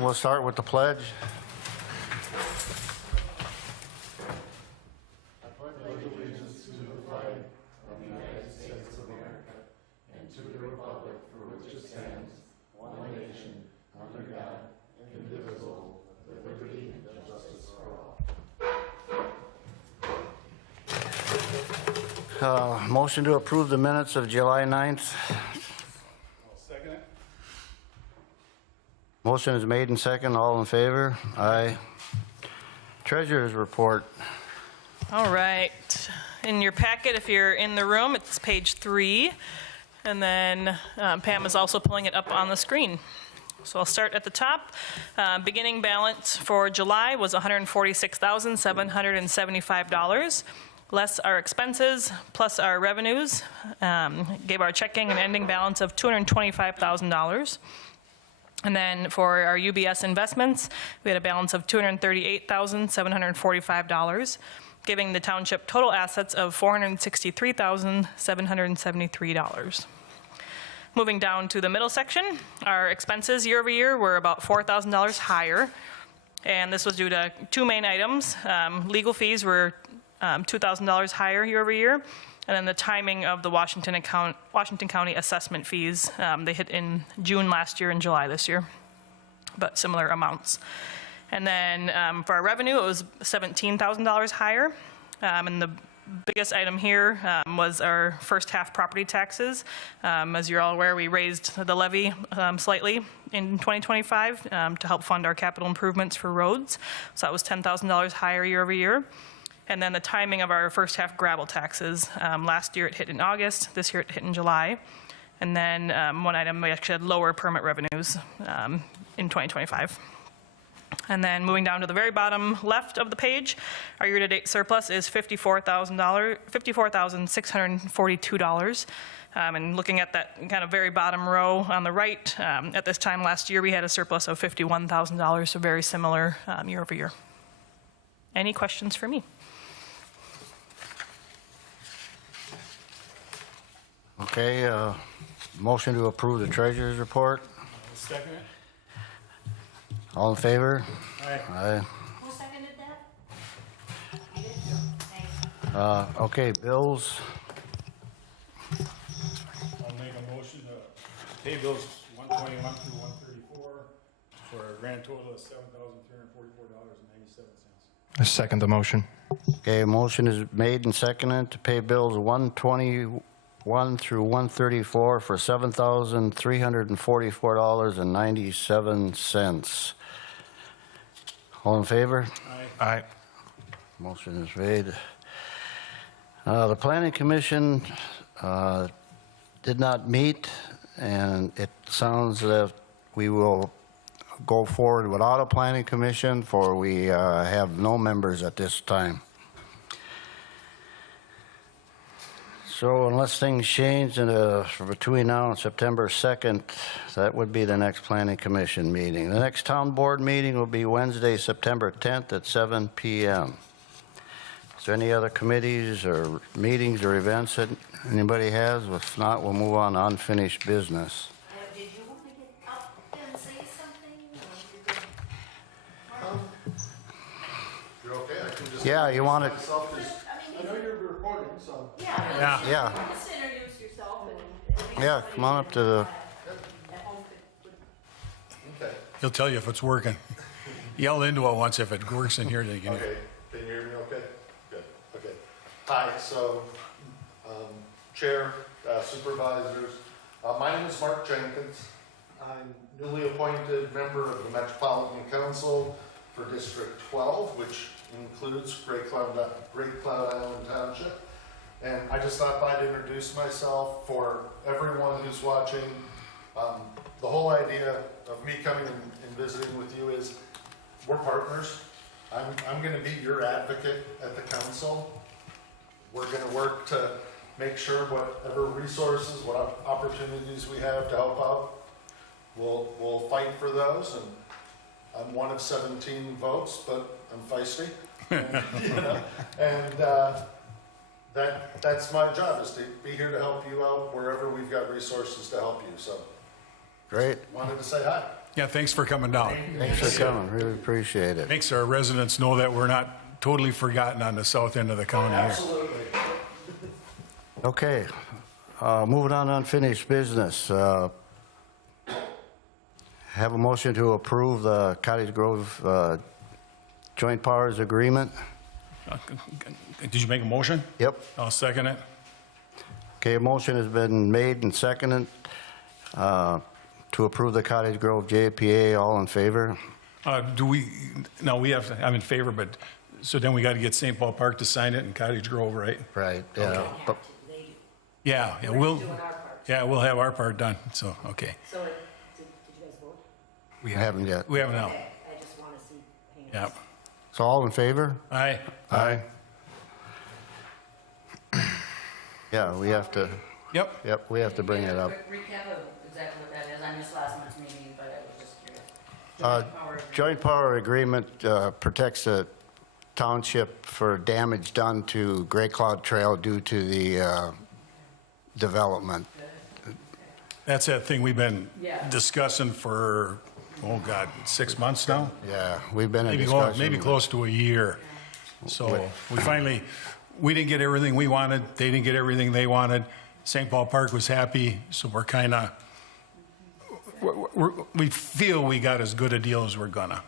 We'll start with the pledge. Motion to approve the minutes of July 9th. Second it. Motion is made and second. All in favor? Aye. Treasurer's report. All right. In your packet, if you're in the room, it's page 3. And then Pam is also pulling it up on the screen. So I'll start at the top. Beginning balance for July was $146,775. Less our expenses, plus our revenues, gave our checking an ending balance of $225,000. And then for our UBS investments, we had a balance of $238,745, giving the township total assets of $463,773. Moving down to the middle section, our expenses year over year were about $4,000 higher. And this was due to two main items. Legal fees were $2,000 higher year over year. And then the timing of the Washington County assessment fees, they hit in June last year and July this year, but similar amounts. And then for our revenue, it was $17,000 higher. And the biggest item here was our first half property taxes. As you're all aware, we raised the levy slightly in 2025 to help fund our capital improvements for roads. So that was $10,000 higher year over year. And then the timing of our first half gravel taxes. Last year it hit in August, this year it hit in July. And then one item, we actually had lower permit revenues in 2025. And then moving down to the very bottom left of the page, our year-to-date surplus is $54,642. And looking at that kind of very bottom row on the right, at this time last year we had a surplus of $51,000, so very similar year over year. Any questions for me? Okay, motion to approve the treasurer's report. Second it. All in favor? Aye. Aye. Who seconded that? I did. Thanks. Okay, bills. I'll make a motion to pay bills 121 through 134 for a grand total of $7,344.97. I second the motion. Okay, motion is made and seconded to pay bills 121 through 134 for $7,344.97. All in favor? Aye. Motion is made. The Planning Commission did not meet, and it sounds that we will go forward without a Planning Commission, for we have no members at this time. So unless things change between now and September 2nd, that would be the next Planning Commission meeting. The next Town Board meeting will be Wednesday, September 10th at 7 p.m. Is there any other committees or meetings or events that anybody has? If not, we'll move on to unfinished business. Did you want to get up and say something? You're okay? I can just. Yeah, you want it? I I know you're recording, so. Yeah. Yeah. Just introduce yourself and. Yeah, come on up to the. Okay. He'll tell you if it's working. Yell into it once. If it works in here, then you can. Okay. Can you hear me okay? Good. Okay. Hi, so, Chair, Supervisors, my name is Mark Jenkins. I'm newly appointed member of the Metropolitan Council for District 12, which includes Great Cloud Island Township. And I just stopped by to introduce myself for everyone who's watching. The whole idea of me coming and visiting with you is we're partners. I'm going to be your advocate at the council. We're going to work to make sure whatever resources, what opportunities we have to help out, we'll fight for those. And I'm one of 17 votes, but I'm feisty. And that's my job, is to be here to help you out wherever we've got resources to help you. So Great. wanted to say hi. Yeah, thanks for coming down. Thanks for coming, really appreciate it. Makes our residents know that we're not totally forgotten on the south end of the county here. Okay, moving on to unfinished business. Have a motion to approve the Cottage Grove Joint Powers Agreement. Did you make a motion? Yep. I'll second it. Okay, a motion has been made and seconded to approve the Cottage Grove JPA. All in favor? We have, I'm in favor, but, so then we got to get St. Paul Park to sign it and Cottage Grove, right? Right, yeah. But Yeah, we'll have our part done, so, okay. So, did you guys vote? we haven't yet. We have now, Okay, I just want to see hands. yeah. So all in favor? Aye. Aye. Yeah, we have to, Yep. we have to bring it up. Quick recap of exactly what that is. I missed last month's meeting, but I was just curious. Joint Power Agreement protects the township for damage done to Gray Cloud Trail due to the development. That's that thing we've been Yeah. discussing for, 6 months now? Yeah, we've been in discussion. Maybe close to a year. So we didn't get everything we wanted, they didn't get everything they wanted. St. Paul Park was happy, so we're kind of, we feel we got as good a deal as we're gonna.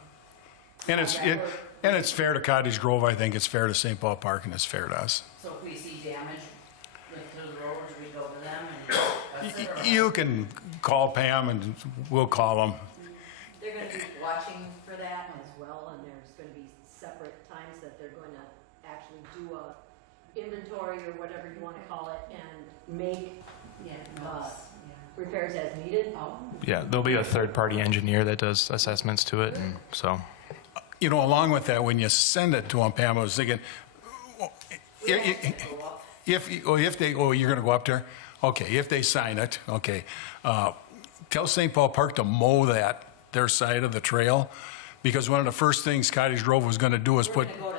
And it's fair to Cottage Grove, I think it's fair to St. Paul Park, and it's fair to us. So if we see damage to the roads, we go to them and request it, or- You can call Pam and we'll call them. They're going to be watching for that as well, and there's going to be separate times that they're going to actually do a inventory or whatever you want to call it, and make Yeah, uh, notes, repairs as needed. Oh, Yeah, there'll be a third-party engineer that does assessments to it, and so. You know, along with that, when you send it to them, Pam, I was thinking, if they, you're gonna go up there? Okay, if they sign it, okay. Tell St. Paul Park to mow their side of the trail, because one of the first things Cottage Grove was gonna do is We're put, going to go to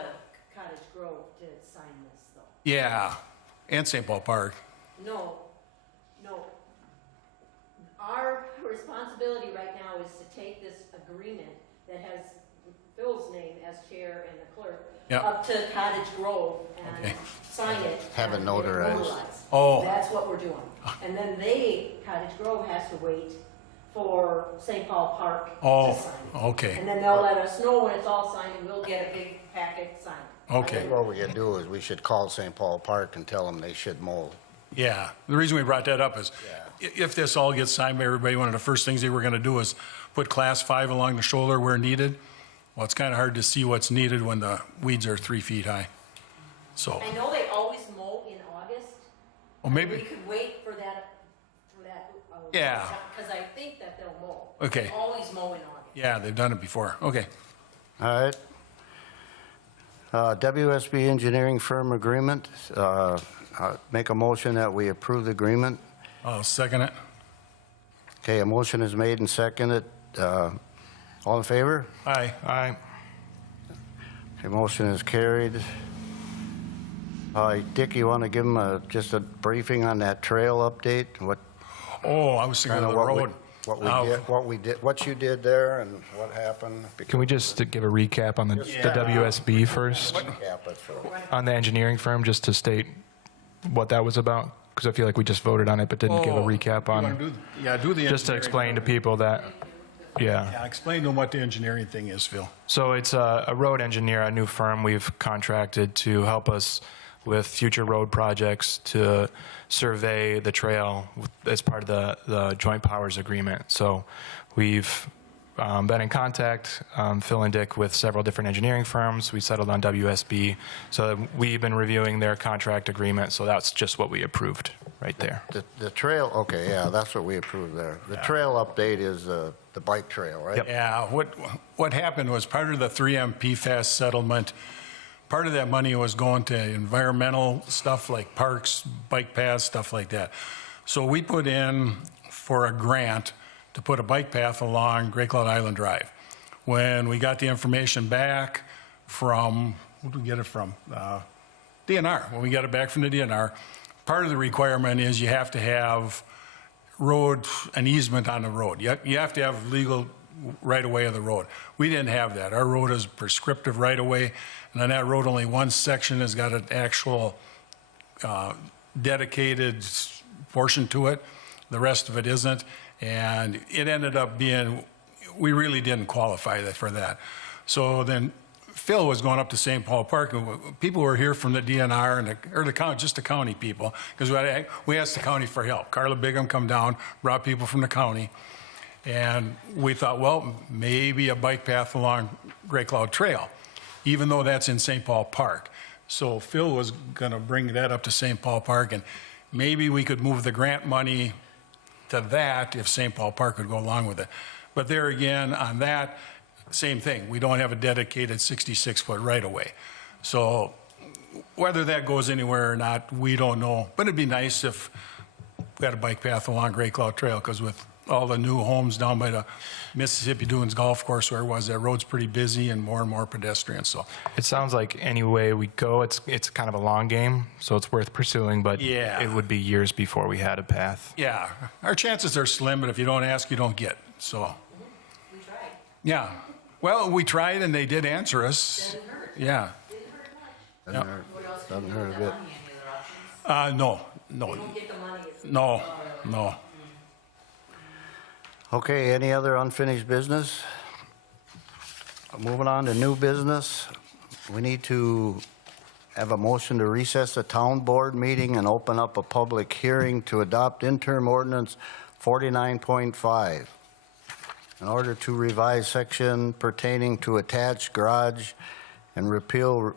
Cottage Grove to sign this, though. yeah, and St. Paul Park. No. Our responsibility right now is to take this agreement that has Phil's name as chair and the clerk Yeah. up to Cottage Grove and Okay. sign it. Have it and notarized. Oh. That's what we're doing. And then Cottage Grove has to wait for St. Paul Park Oh, to sign it. okay, And then they'll let us know when it's all signed, and we'll get a big packet signed. okay. What we can do is we should call St. Paul Park and tell them they should mow. Yeah, the reason we brought that up is, if this all gets signed by everybody, one of the first things they were gonna do is put class 5 along the shoulder where needed. Well, it's kinda hard to see what's needed when the weeds are 3 feet high. So, I know they always mow in August. well, We maybe, could wait for that. Yeah. Because I think that they'll mow. Okay. They always mow in August. yeah, they've done it before, okay. All right. WSB Engineering Firm Agreement, make a motion that we approve the agreement. I'll second it. Okay, a motion is made and seconded. All in favor? Aye. Aye. Okay, motion is carried. Dick, you want to give them just a briefing on that trail update? What Oh, I was thinking kind of of the road. what you did there and what happened? Can we just give a recap on the WSB first? Recap it for- On the engineering firm, just to state what that was about? Because I feel like we just voted on it, but didn't give a recap You wanna on, do the just to engineering. explain to people that, yeah. Yeah, explain to them what the engineering thing is, Phil. So it's a road engineer, a new firm we've contracted to help us with future road projects to survey the trail as part of the joint powers agreement. So we've been in contact, Phil and Dick, with several different engineering firms. We settled on WSB. So we've been reviewing their contract agreement. So that's just what we approved right there. The trail, okay, yeah, that's what we approved there. The trail update is the bike trail, right? Yep. Yeah, what happened was part of the 3M PFAS settlement, part of that money was going to environmental stuff like parks, bike paths, stuff like that. So we put in for a grant to put a bike path along Gray Cloud Island Drive. When we got the information back from, who did we get it from? DNR. When we got it back from the DNR, part of the requirement is you have to have an easement on the road. You have to have legal right-of-way of the road. We didn't have that. Our road is prescriptive right-of-way, and on that road, only one section has got an actual dedicated portion to it. The rest of it isn't, and it ended up being, we really didn't qualify for that. So then Phil was going up to St. Paul Park, and people were here from the DNR and or the county, just the county people, because we asked the county for help. Carla Bigham come down, brought people from the county, and we thought, well, maybe a bike path along Gray Cloud Trail, even though that's in St. Paul Park. So Phil was going to bring that up to St. Paul Park, and maybe we could move the grant money to that if St. Paul Park would go along with it. But there again, on that, same thing. We don't have a dedicated 66-foot right-of-way. So whether that goes anywhere or not, we don't know. But it'd be nice if we had a bike path along Gray Cloud Trail, because with all the new homes down by the Mississippi Dunes Golf Course where it was, that road's pretty busy and more pedestrians. So It sounds like any way we go, it's kind of a long game, so it's worth pursuing, but Yeah. it would be years before we had a path. yeah, our chances are slim, but if you don't ask, you don't get. So We tried. yeah, well, we tried and they did answer us. Didn't hurt. Yeah. Didn't hurt much. Doesn't hurt- What else can doesn't you do hurt a with bit. that money? Any other options? No, We don't get the money. if we- no. Okay, any other unfinished business? Moving on to new business, we need to have a motion to recess the town board meeting and open up a public hearing to adopt interim ordinance 49.5 in order to revise section pertaining to attached garage and repeal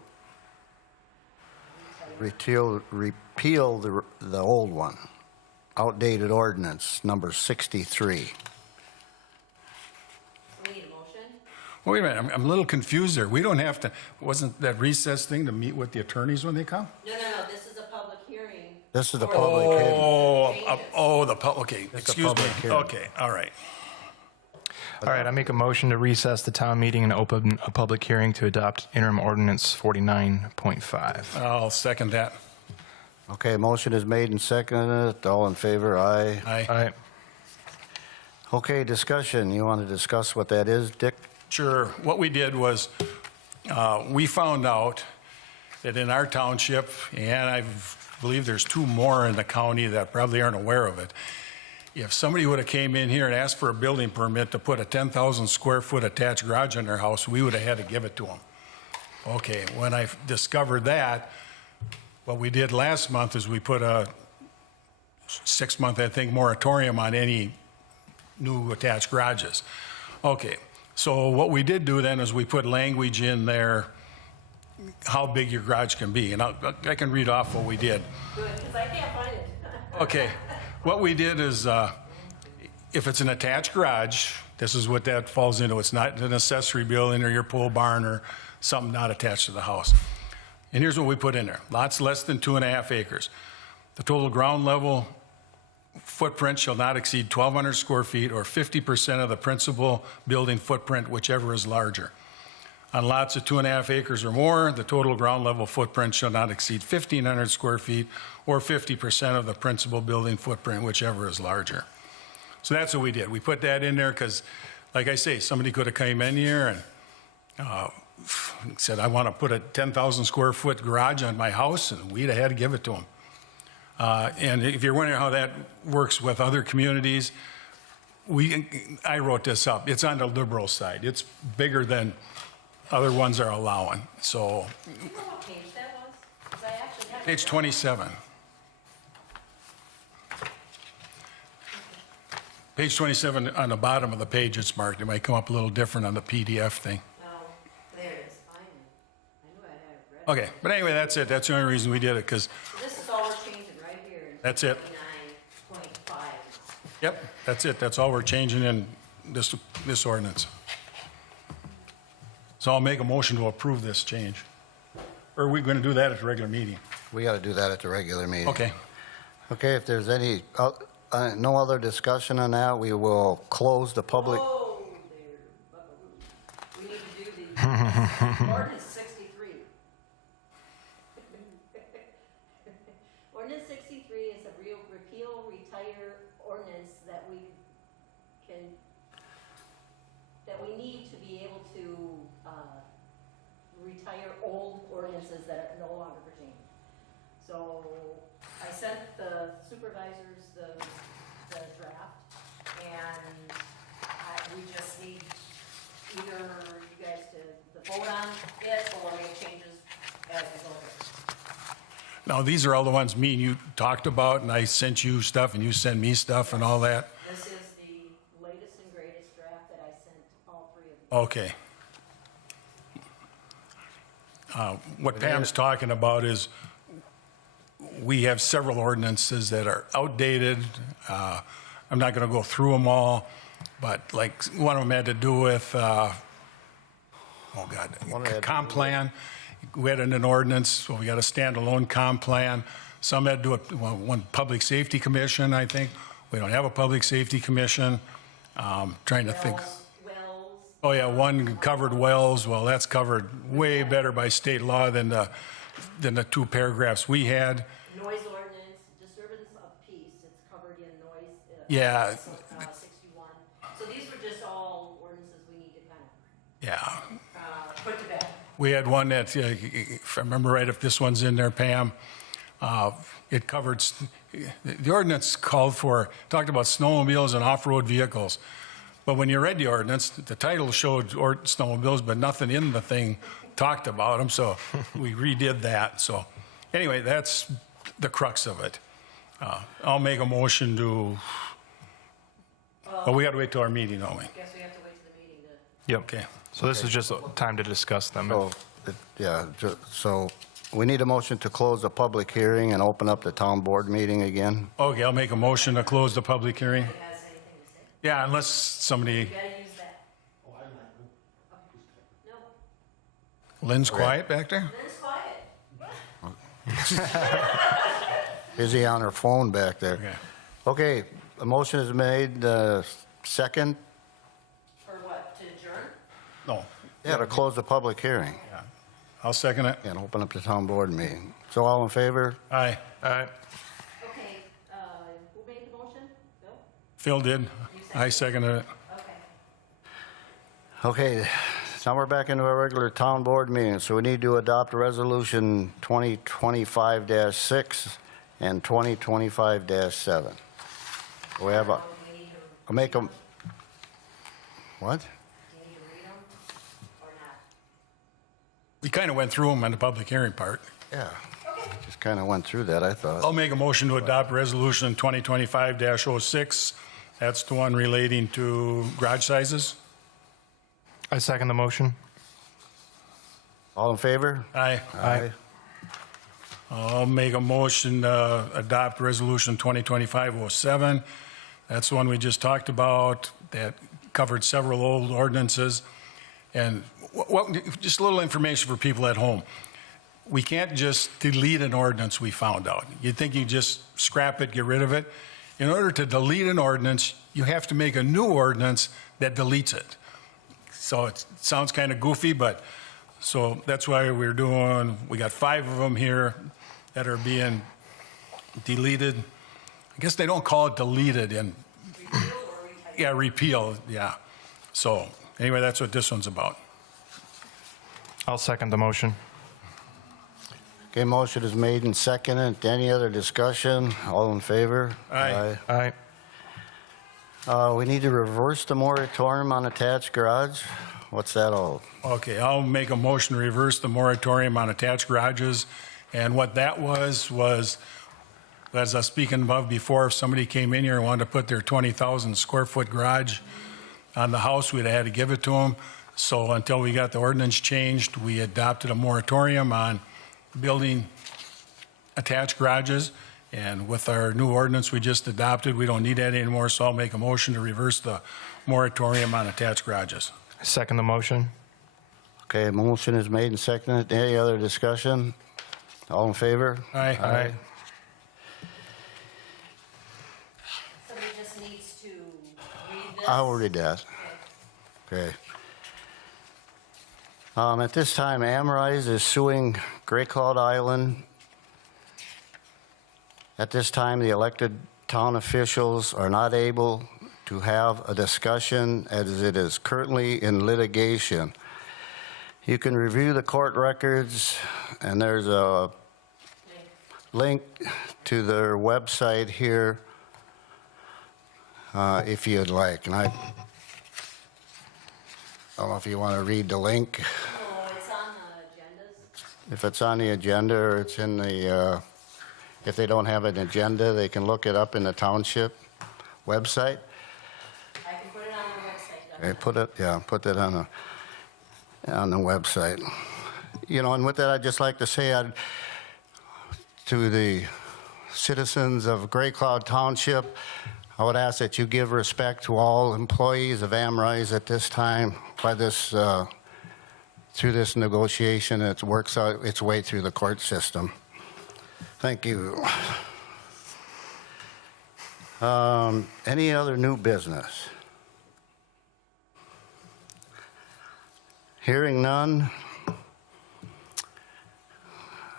the old one, outdated ordinance number 63. We need a motion? Wait a minute, I'm a little confused there. We don't have to, wasn't that recess thing to meet with the attorneys when they come? No, this is a public hearing. This is the public hearing. Okay, It's a excuse me. public hearing. Okay, all right. All right, I make a motion to recess the town meeting and open a public hearing to adopt interim ordinance 49.5. I'll second that. Okay, motion is made and seconded. All in favor, aye. Aye. All right. Okay, discussion. You want to discuss what that is, Dick? Sure. What we did was, we found out that in our township, and I believe there's two more in the county that probably aren't aware of it, if somebody would have came in here and asked for a building permit to put a 10,000 square foot attached garage in their house, we would have had to give it to them. Okay, when I discovered that, what we did last month is we put a 6-month, I think, moratorium on any new attached garages. Okay, so what we did do then is we put language in there, how big your garage can be, and I can read off what we did. Good, because I can't find it. Okay, what we did is, if it's an attached garage, this is what that falls into. It's not an accessory building or your pole barn or something not attached to the house. And here's what we put in there. Lots less than 2.5 acres. The total ground level footprint shall not exceed 1,200 square feet or 50% of the principal building footprint, whichever is larger. On lots of 2.5 acres or more, the total ground level footprint shall not exceed 1,500 square feet or 50% of the principal building footprint, whichever is larger. So that's what we did. We put that in there because, like I say, somebody could have came in here and said, I want to put a 10,000 square foot garage on my house, and we'd have had to give it to them. And if you're wondering how that works with other communities, I wrote this up. It's on the liberal side. It's bigger than other ones are allowing. So, Do you know what page that was? 'Cause I actually have it. page 27. Page 27 on the bottom of the page, it's marked. It might come up a little different on the PDF thing. Oh, there it is, finally. I knew I had it read. Okay, but anyway, that's it. That's the only reason we did it, because, So this is all we're changing right here. in That's it. 49.5. yep, that's it. That's all we're changing in this ordinance. So I'll make a motion to approve this change. Or are we going to do that at the regular meeting? We got to do that at the regular meeting. Okay. Okay, if there's any, no other discussion on that, we will close the public. Oh, there, buckaroo. We need to do the ordinance 63. Ordinance 63 is a repeal, retire ordinance that we can that we need to be able to retire old ordinances that are no longer pertain. So I sent the supervisors the draft, and we just need either you guys to vote on it or make changes as we go through. Now, these are all the ones me and you talked about, and I sent you stuff, and you sent me stuff and all that? This is the latest and greatest draft that I sent all three of you. Okay. What Pam's talking about is we have several ordinances that are outdated. I'm not going to go through them all, but like one of them had to do with, comp plan. We had an ordinance, so we got a standalone comp plan. Some had to do with one public safety commission, I think. We don't have a public safety commission. Trying to think. Wells. Oh, yeah, one covered wells. Well, that's covered way better by state law than the two paragraphs we had. Noise ordinance, disturbance of peace, it's covered in noise. Yeah. 61. So these were just all ordinances we need to kind of Yeah. put to bed. We had one that, if I remember right, if this one's in there, Pam, it covered, the ordinance talked about snowmobiles and off-road vehicles. But when you read the ordinance, the title showed snowmobiles, but nothing in the thing talked about them, so we redid that. So anyway, that's the crux of it. I'll make a motion to, we got to wait till our meeting, don't we? Guess we have to wait till the meeting to. Yep. Okay. So this is just time to discuss them. So we need a motion to close the public hearing and open up the town board meeting again. Okay, I'll make a motion to close the public hearing. Has anything to say? Yeah, unless somebody, You gotta use that. No, Lynn's quiet back there? then it's quiet. Busy on her phone back there. Okay. Okay, a motion is made, second. For what, to adjourn? No. Yeah, to close the public hearing Yeah. I'll second it. and open up the town board meeting. So all in favor? Aye. All right. Okay, who made the motion? Bill? Phil did. I seconded it. Okay. Okay, now we're back into our regular town board meeting, so we need to adopt Resolution 2025-6 and 2025-7. We have a, I'll make them, what? Do you need to read them or not? We kind of went through them on the public hearing part. Yeah, just kind of went through that, I thought. I'll make a motion to adopt Resolution 2025-06. That's the one relating to garage sizes. I second the motion. All in favor? Aye. Aye. I'll make a motion to adopt Resolution 2025-07. That's the one we just talked about that covered several old ordinances. And just a little information for people at home. We can't just delete an ordinance we found out. You'd think you just scrap it, get rid of it. In order to delete an ordinance, you have to make a new ordinance that deletes it. So it sounds kind of goofy, but so that's why we got 5 of them here that are being deleted. I guess they don't call it deleted in. Repeal or retitle? Yeah, repeal, yeah. So anyway, that's what this one's about. I'll second the motion. Okay, motion is made and seconded. Any other discussion? All in favor? Aye. All right. We need to reverse the moratorium on attached garage. What's that all? Okay, I'll make a motion to reverse the moratorium on attached garages. And what that was, as I was speaking above before, if somebody came in here and wanted to put their 20,000 square foot garage on the house, we'd have had to give it to them. So until we got the ordinance changed, we adopted a moratorium on building attached garages. And with our new ordinance we just adopted, we don't need that anymore, so I'll make a motion to reverse the moratorium on attached garages. I second the motion. Okay, motion is made and seconded. Any other discussion? All in favor? Aye. Aye. Somebody just needs to read this. I'll read that. Okay. At this time, Amrize is suing Gray Cloud Island. At this time, the elected town officials are not able to have a discussion as it is currently in litigation. You can review the court records, and there's a link to their website here if you'd like. And I don't know if you want to read the link. No, it's on the agendas. If it's on the agenda or it's in the, if they don't have an agenda, they can look it up in the township website. I can put it on the website. They put it, yeah, put that on the website. You know, and with that, I'd just like to say to the citizens of Gray Cloud Township, I would ask that you give respect to all employees of Amrize at this time by this, through this negotiation. It works out its way through the court system. Thank you. Any other new business? Hearing none,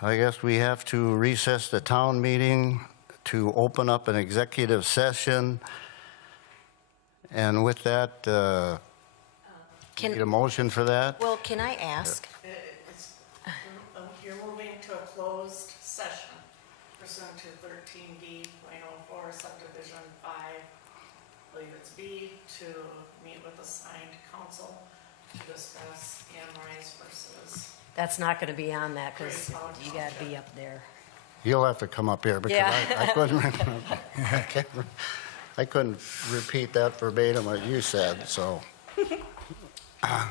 I guess we have to recess the town meeting to open up an executive session. And with that, need a motion for that? Well, can I ask? You're moving to a closed session pursuant to 13D.04 subdivision 5, I believe it's B, to meet with assigned counsel to discuss Amrize versus. That's not going to be on that because you got to be up there. You'll have to come up here because Yeah. I couldn't remember. I couldn't repeat that verbatim what you said, so. I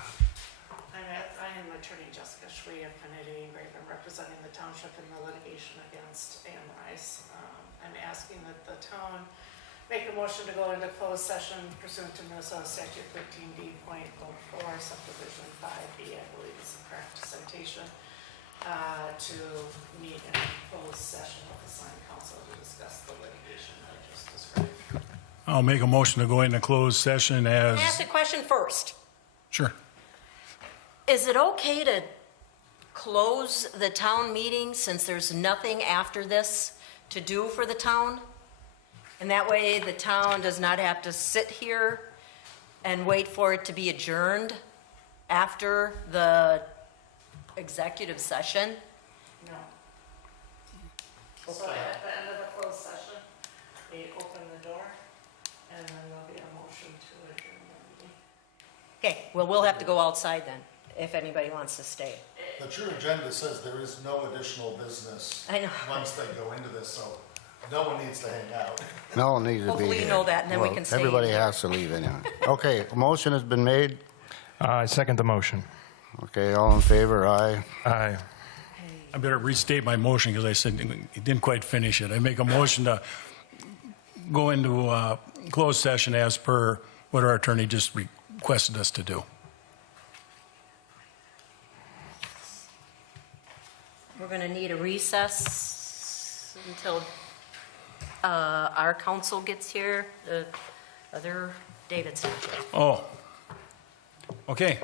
am Attorney Jessica Schwee of Kennedy, representing the township in the litigation against Amrize. I'm asking that the town make a motion to go into closed session pursuant to Minnesota Statute 13D.04 subdivision 5B, I believe is the correct citation, to meet in a closed session with assigned counsel to discuss the litigation that I just described. I'll make a motion to go into closed session as, Can I ask a question first? sure. Is it okay to close the town meeting since there's nothing after this to do for the town? And that way the town does not have to sit here and wait for it to be adjourned after the executive session? No. So at the end of the closed session, we open the door, and then there'll be a motion to adjourn the meeting. Okay, well, we'll have to go outside then, if anybody wants to stay. But your agenda says there is no additional business I know. once they go into this, so no one needs to hang out. No one needs to be Hopefully you here. know that, and then we Well, can stay everybody here. has to leave anyway. Okay, a motion has been made. I second the motion. Okay, all in favor, aye. Aye. I better restate my motion because I said you didn't quite finish it. I make a motion to go into closed session as per what our attorney just requested us to do. We're going to need a recess until our council gets here, the other Davidson. Oh, okay.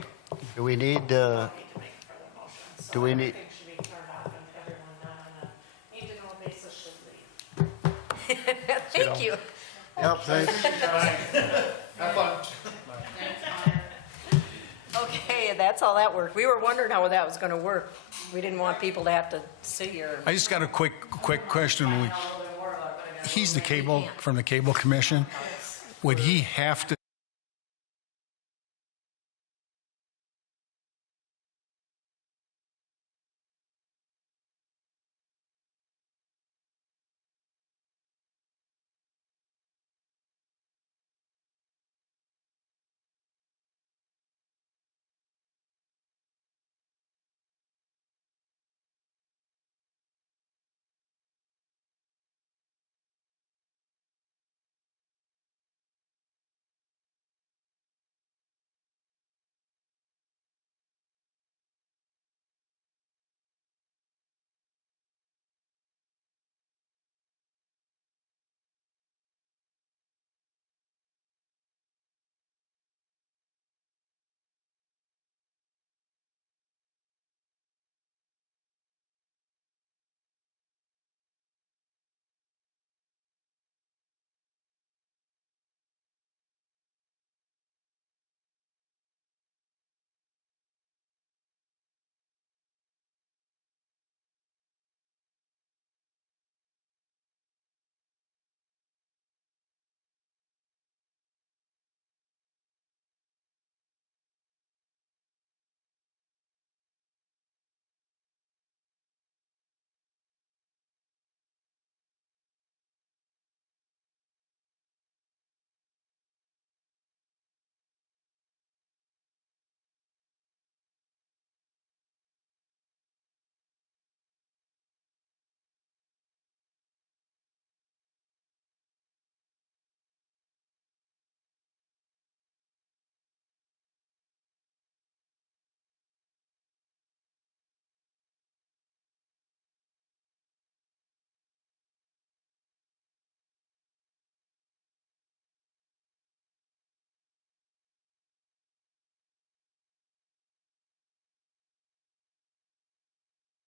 Do we need, Need to make further motions. So do we need, everything should be turned off and everyone on a need-to-know basis should leave. Thank you. yep, thanks. Have fun. Okay, that's all that worked. We were wondering how that was going to work. We didn't want people to have to sit here. I just got a quick question. He's the cable, from the Cable Commission. Would he have to